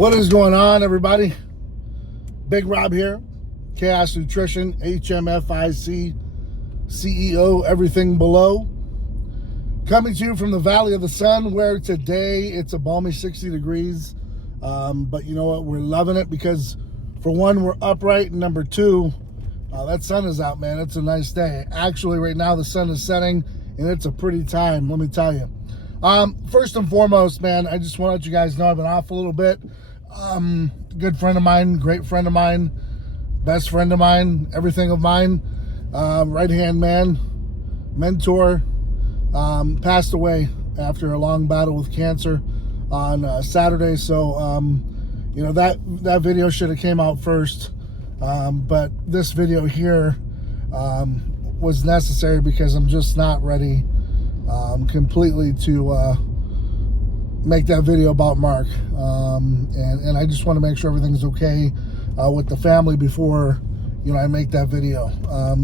What is going on, everybody? Big Rob here, Chaos Nutrition, HMFIC, CEO, everything below. Coming to you from the Valley of the Sun, where today it's a balmy 60 degrees. But you know what? We're loving it because, for one, we're upright, and number two, that sun is out, man. It's a nice day. Actually, right now the sun is setting, and it's a pretty time, let me tell you. First and foremost, man, I just want to let you guys know I've been off a little bit. Good friend of mine, great friend of mine, best friend of mine, everything of mine, right-hand man, mentor, passed away after a long battle with cancer on Saturday. So, you know, that video should have came out first. But this video here was necessary because I'm just not ready completely to make that video about Mark. And I just want to make sure everything's okay with the family before, you know, I make that video.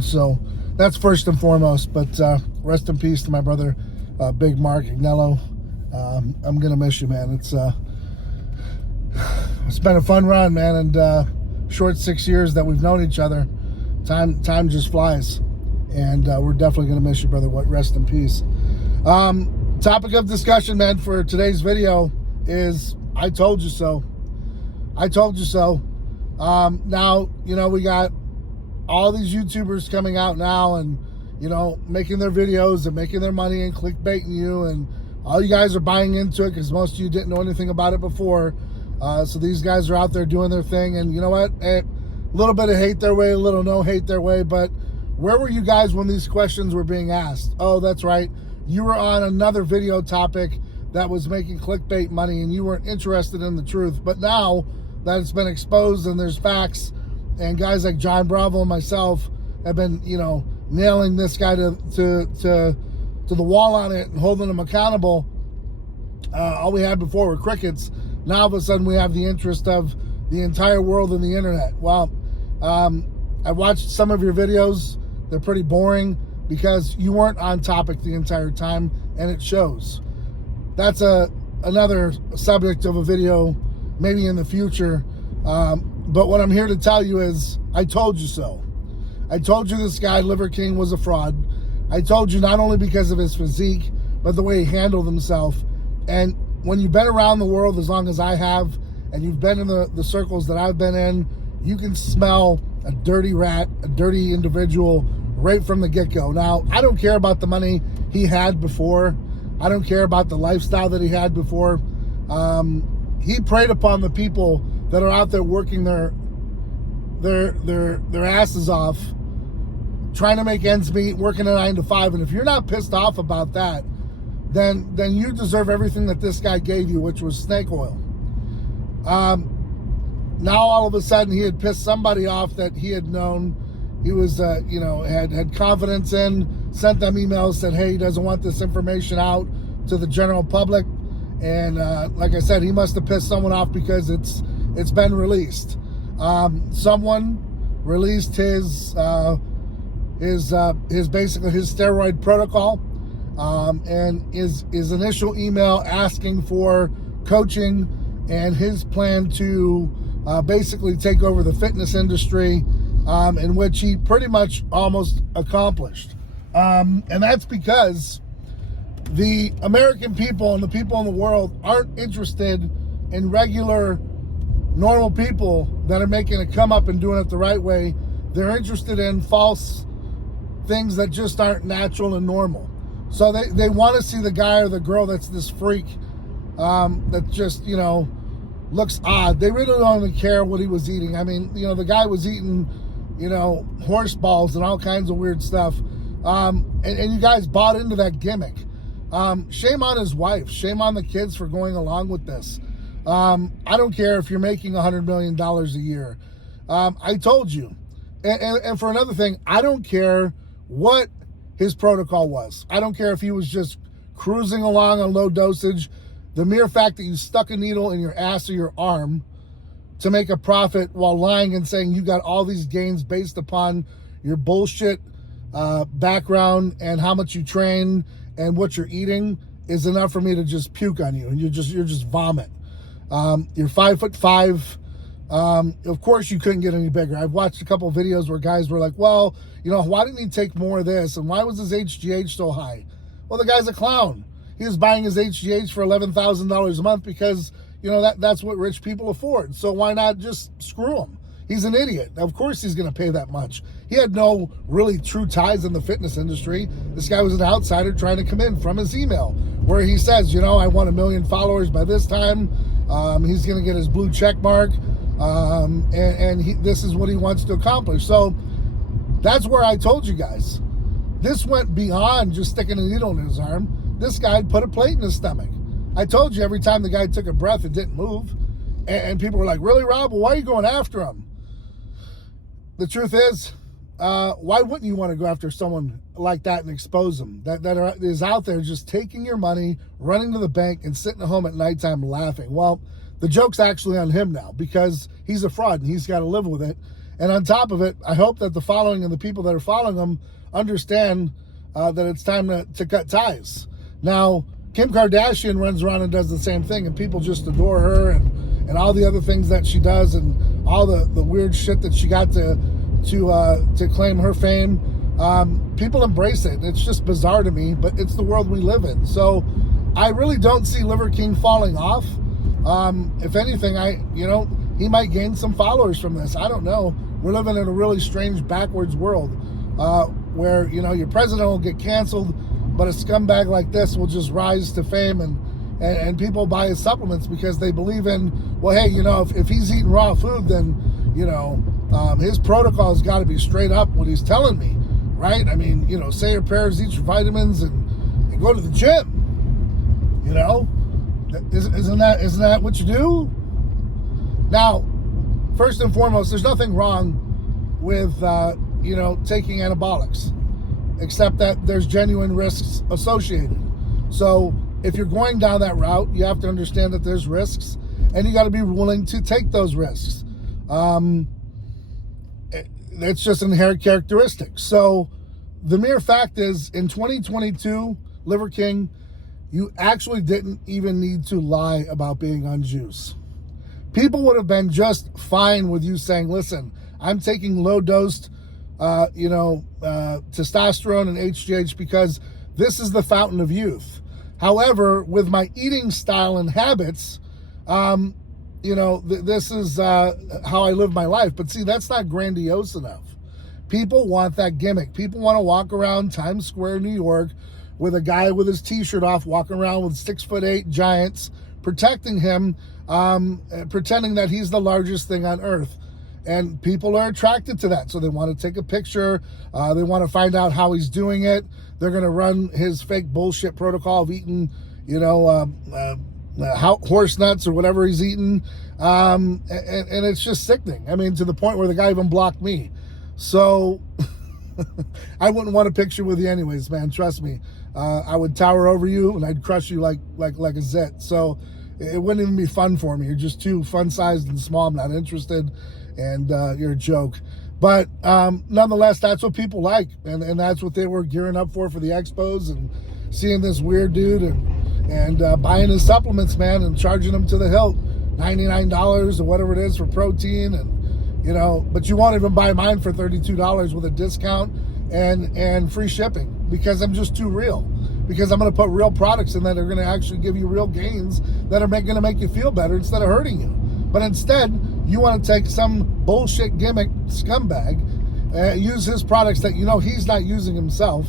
So that's first and foremost. But rest in peace to my brother, Big Mark Agnello. I'm gonna miss you, man. It's been a fun run, man, and short 6 years that we've known each other. Time just flies, and we're definitely gonna miss you, brother. Rest in peace. Topic of discussion, man, for today's video is I told you so. I told you so. Now, you know, we got all these YouTubers coming out now and, you know, making their videos and making their money and clickbaiting you, and all you guys are buying into it because most of you didn't know anything about it before. So these guys are out there doing their thing, and you know what? A little bit of hate their way, a little no hate their way, but where were you guys when these questions were being asked? Oh, that's right. You were on another video topic that was making clickbait money and you weren't interested in the truth. But now that it's been exposed and there's facts, and guys like John Bravo and myself have been, you know, nailing this guy to the wall on it and holding him accountable. All we had before were crickets. Now all of a sudden we have the interest of the entire world and the internet. Well, I watched some of your videos. They're pretty boring because you weren't on topic the entire time, and it shows. That's another subject of a video maybe in the future. But what I'm here to tell you is I told you so. I told you this guy, Liverking, was a fraud. I told you not only because of his physique, but the way he handled himself. And when you've been around the world as long as I have, and you've been in the circles that I've been in, you can smell a dirty rat, a dirty individual right from the get-go. Now, I don't care about the money he had before. I don't care about the lifestyle that he had before. He preyed upon the people that are out there working their asses off, trying to make ends meet, working a 9 to 5. And if you're not pissed off about that, then you deserve everything that this guy gave you, which was snake oil. Now all of a sudden he had pissed somebody off that he had known. He was, you know, had confidence in, sent them emails, said, hey, he doesn't want this information out to the general public. And like I said, he must have pissed someone off because it's been released. Someone released his basically his steroid protocol, and his initial email asking for coaching and his plan to basically take over the fitness industry, in which he pretty much almost accomplished. And that's because the American people and the people in the world aren't interested in regular, normal people that are making a come up and doing it the right way. They're interested in false things that just aren't natural and normal. So they want to see the guy or the girl that's this freak that just, you know, looks odd. They really don't even care what he was eating. I mean, you know, the guy was eating, you know, horse balls and all kinds of weird stuff. And you guys bought into that gimmick. Shame on his wife. Shame on the kids for going along with this. I don't care if you're making $100 million a year. I told you. And for another thing, I don't care what his protocol was. I don't care if he was just cruising along on low dosage. The mere fact that you stuck a needle in your ass or your arm to make a profit while lying and saying you got all these gains based upon your bullshit background and how much you train and what you're eating is enough for me to just puke on you, and you're just vomit. You're 5'5". Of course, you couldn't get any bigger. I've watched a couple of videos where guys were like, well, why didn't he take more of this? And why was his HGH so high? Well, the guy's a clown. He was buying his HGH for $11,000 a month because, that's what rich people afford. So why not just screw him? He's an idiot. Of course he's going to pay that much. He had no really true ties in the fitness industry. This guy was an outsider trying to come in from his email where he says, I want 1 million followers by this time. He's going to get his blue check mark. This is what he wants to accomplish. So that's where I told you guys. This went beyond just sticking a needle in his arm. This guy put a plate in his stomach. I told you every time the guy took a breath, it didn't move. And people were like, really, Rob? Well, why are you going after him? The truth is, why wouldn't you want to go after someone like that and expose them? That is out there just taking your money, running to the bank, and sitting at home at nighttime laughing. Well, the joke's actually on him now because he's a fraud and he's got to live with it. And on top of it, I hope that the following and the people that are following him understand that it's time to cut ties. Now, Kim Kardashian runs around and does the same thing, and people just adore her and all the other things that she does and all the weird shit that she got to claim her fame. People embrace it. It's just bizarre to me, but it's the world we live in. So I really don't see Liverking falling off. If anything, he might gain some followers from this. I don't know. We're living in a really strange backwards world where, your president will get canceled, but a scumbag like this will just rise to fame and people buy his supplements because they believe in, well, hey, if he's eating raw food, then, his protocol has got to be straight up what he's telling me, right? I mean, say your prayers, eat your vitamins, and go to the gym. Isn't that what you do? Now, first and foremost, there's nothing wrong with taking anabolics, except that there's genuine risks associated. So if you're going down that route, you have to understand that there's risks, and you got to be willing to take those risks. It's just an inherent characteristic. So the mere fact is, in 2022, Liverking, you actually didn't even need to lie about being on juice. People would have been just fine with you saying, listen, I'm taking low-dosed testosterone and HGH because this is the fountain of youth. However, with my eating style and habits, this is how I live my life. But see, that's not grandiose enough. People want that gimmick. People want to walk around Times Square, New York, with a guy with his t-shirt off, walking around with 6'8" giants, protecting him, pretending that he's the largest thing on earth. And people are attracted to that. So they want to take a picture. They want to find out how he's doing it. They're going to run his fake bullshit protocol of eating, horse nuts or whatever he's eating. And it's just sickening. I mean, to the point where the guy even blocked me. So I wouldn't want a picture with you anyways, man. Trust me. I would tower over you and I'd crush you like a zit. So it wouldn't even be fun for me. You're just too fun-sized and small. I'm not interested. And you're a joke. But nonetheless, that's what people like. And that's what they were gearing up for the expos, and seeing this weird dude and buying his supplements, man, and charging them to the hilt, $99 or whatever it is for protein. And, but you won't even buy mine for $32 with a discount and free shipping because I'm just too real. Because I'm going to put real products in that are going to actually give you real gains that are going to make you feel better instead of hurting you. But instead, you want to take some bullshit gimmick scumbag, use his products that he's not using himself.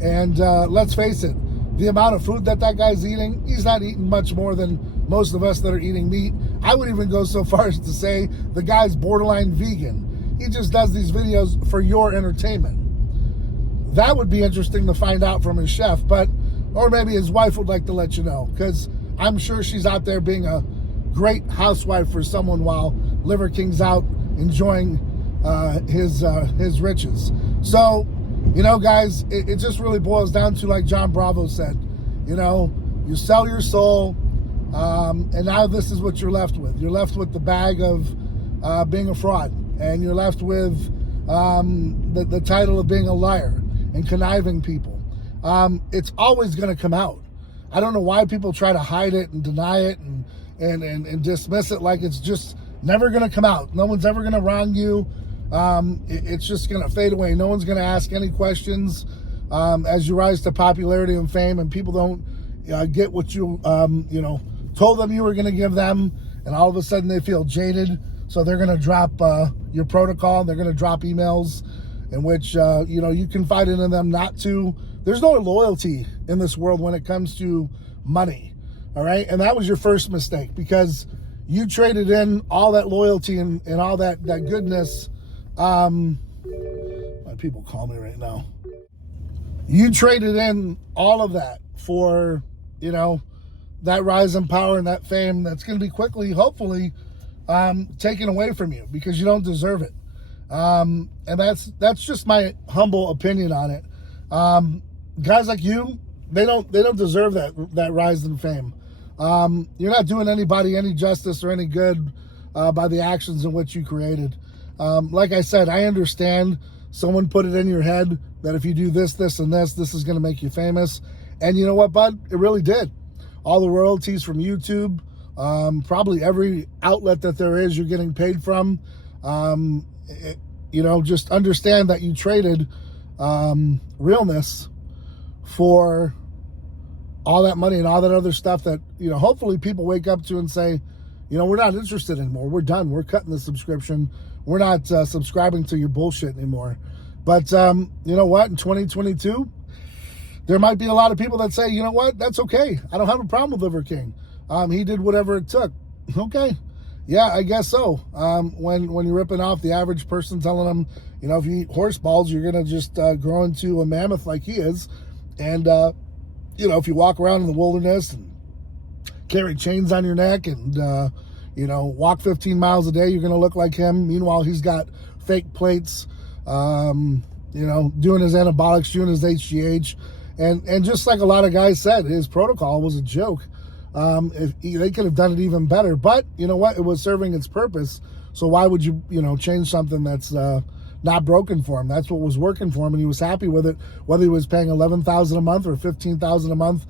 And let's face it, the amount of food that guy's eating, he's not eating much more than most of us that are eating meat. I would even go so far as to say the guy's borderline vegan. He just does these videos for your entertainment. That would be interesting to find out from his chef, or maybe his wife would like to let you know, because I'm sure she's out there being a great housewife for someone while Liverking's out enjoying his riches. So, guys, it just really boils down to, like John Bravo said, you sell your soul, and now this is what you're left with. You're left with the bag of being a fraud, and you're left with the title of being a liar and conniving people. It's always going to come out. I don't know why people try to hide it and deny it and and dismiss it like it's just never going to come out. No one's ever going to wrong you. It's just going to fade away. No one's going to ask any questions as you rise to popularity and fame, and people don't get what you told them you were going to give them, and all of a sudden they feel jaded. So they're going to drop your protocol. They're going to drop emails in which you confide in them not to. There's no loyalty in this world when it comes to money. All right, and that was your first mistake, because you traded in all that loyalty and all that goodness. My people call me right now. You traded in all of that for, that rise in power and that fame that's going to be quickly, hopefully, taken away from you because you don't deserve it. And that's just my humble opinion on it. Guys like you, they don't deserve that rise in fame. You're not doing anybody any justice or any good by the actions in which you created. Like I said, I understand someone put it in your head that if you do this, this, and this is going to make you famous. And you know what, bud? It really did. All the royalties from YouTube, probably every outlet that there is, you're getting paid from. Just understand that you traded realness for all that money and all that other stuff that, hopefully people wake up to and say, we're not interested anymore. We're done. We're cutting the subscription. We're not subscribing to your bullshit anymore. But you know what? In 2022, there might be a lot of people that say, you know what? That's okay. I don't have a problem with Liverking. He did whatever it took. Okay. Yeah, I guess so. When you're ripping off the average person, telling them, if you eat horse balls, you're going to just grow into a mammoth like he is. And, if you walk around in the wilderness and carry chains on your neck and, walk 15 miles a day, you're going to look like him. Meanwhile, he's got fake plates, doing his anabolics, doing his HGH. And just like a lot of guys said, his protocol was a joke. They could have done it even better, but you know what? It was serving its purpose. So why would you, change something that's not broken for him? That's what was working for him, and he was happy with it. Whether he was paying $11,000 a month or $15,000 a month,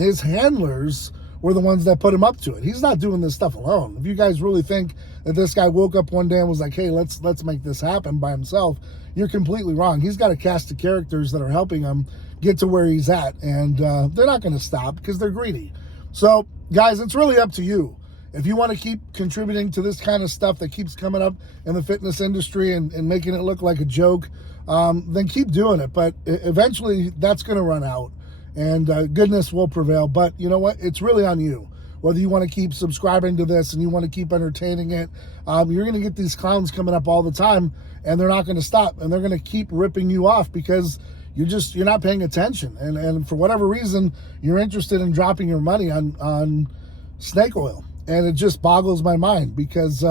his handlers were the ones that put him up to it. He's not doing this stuff alone. If you guys really think that this guy woke up one day and was like, "Hey, let's make this happen" by himself, you're completely wrong. He's got a cast of characters that are helping him get to where he's at, and they're not going to stop because they're greedy. So, guys, it's really up to you. If you want to keep contributing to this kind of stuff that keeps coming up in the fitness industry and making it look like a joke, then keep doing it. But eventually, that's going to run out, and goodness will prevail. But you know what? It's really on you. Whether you want to keep subscribing to this and you want to keep entertaining it, you're going to get these clowns coming up all the time, and they're not going to stop, and they're going to keep ripping you off because you're not paying attention, and for whatever reason you're interested in dropping your money on snake oil, and it just boggles my mind because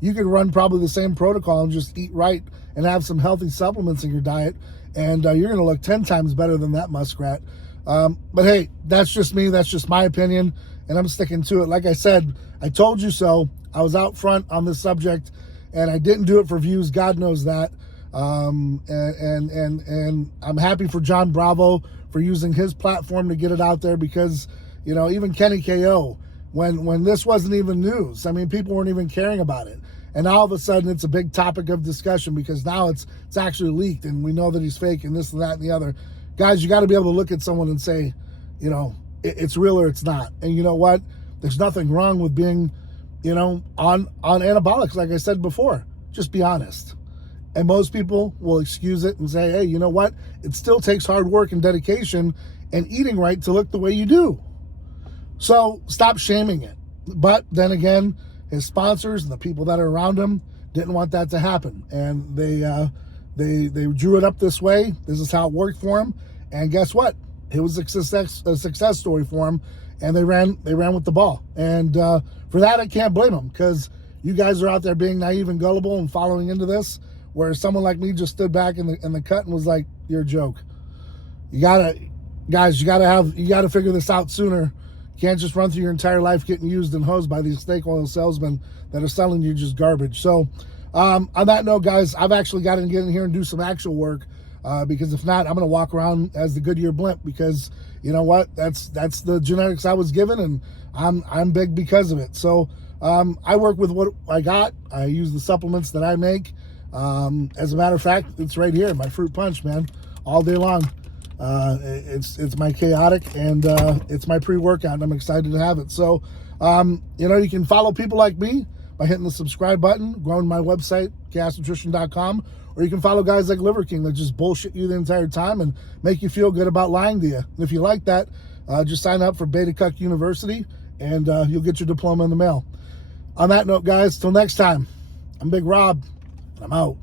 you could run probably the same protocol and just eat right and have some healthy supplements in your diet, and you're going to look 10 times better than that muskrat. But hey, that's just me. That's just my opinion, and I'm sticking to it. Like I said, I told you so. I was out front on this subject, and I didn't do it for views. God knows that. And I'm happy for John Bravo for using his platform to get it out there because, even Kenny KO, when this wasn't even news, people weren't even caring about it. And all of a sudden it's a big topic of discussion because now it's actually leaked and we know that he's fake and this and that and the other. Guys, you got to be able to look at someone and say, it's real or it's not. And you know what? There's nothing wrong with being, on anabolics. Like I said before, just be honest. And most people will excuse it and say, hey, you know what? It still takes hard work and dedication and eating right to look the way you do. So stop shaming it. But then again, his sponsors and the people that are around him didn't want that to happen. And they drew it up this way. This is how it worked for him. And guess what? It was a success story for him. And they ran with the ball. And for that, I can't blame them because you guys are out there being naive and gullible and following into this. Where someone like me just stood back in the cut and was like, "You're a joke." You gotta figure this out sooner. You can't just run through your entire life getting used and hosed by these snake oil salesmen that are selling you just garbage. So, on that note, guys, I've actually got to get in here and do some actual work. because if not, I'm going to walk around as the Goodyear blimp, because you know what? That's the genetics I was given, and I'm big because of it. So I work with what I got. I use the supplements that I make. As a matter of fact, it's right here, my fruit punch, man, all day long. It's my chaotic, and it's my pre-workout, and I'm excited to have it. So you know, you can follow people like me by hitting the subscribe button, growing my website, chaosnutrition.com, or you can follow guys like Liverking that just bullshit you the entire time and make you feel good about lying to you. And if you like that, just sign up for Beta Cuck University, and you'll get your diploma in the mail. On that note, guys, till next time, I'm Big Rob, and I'm out.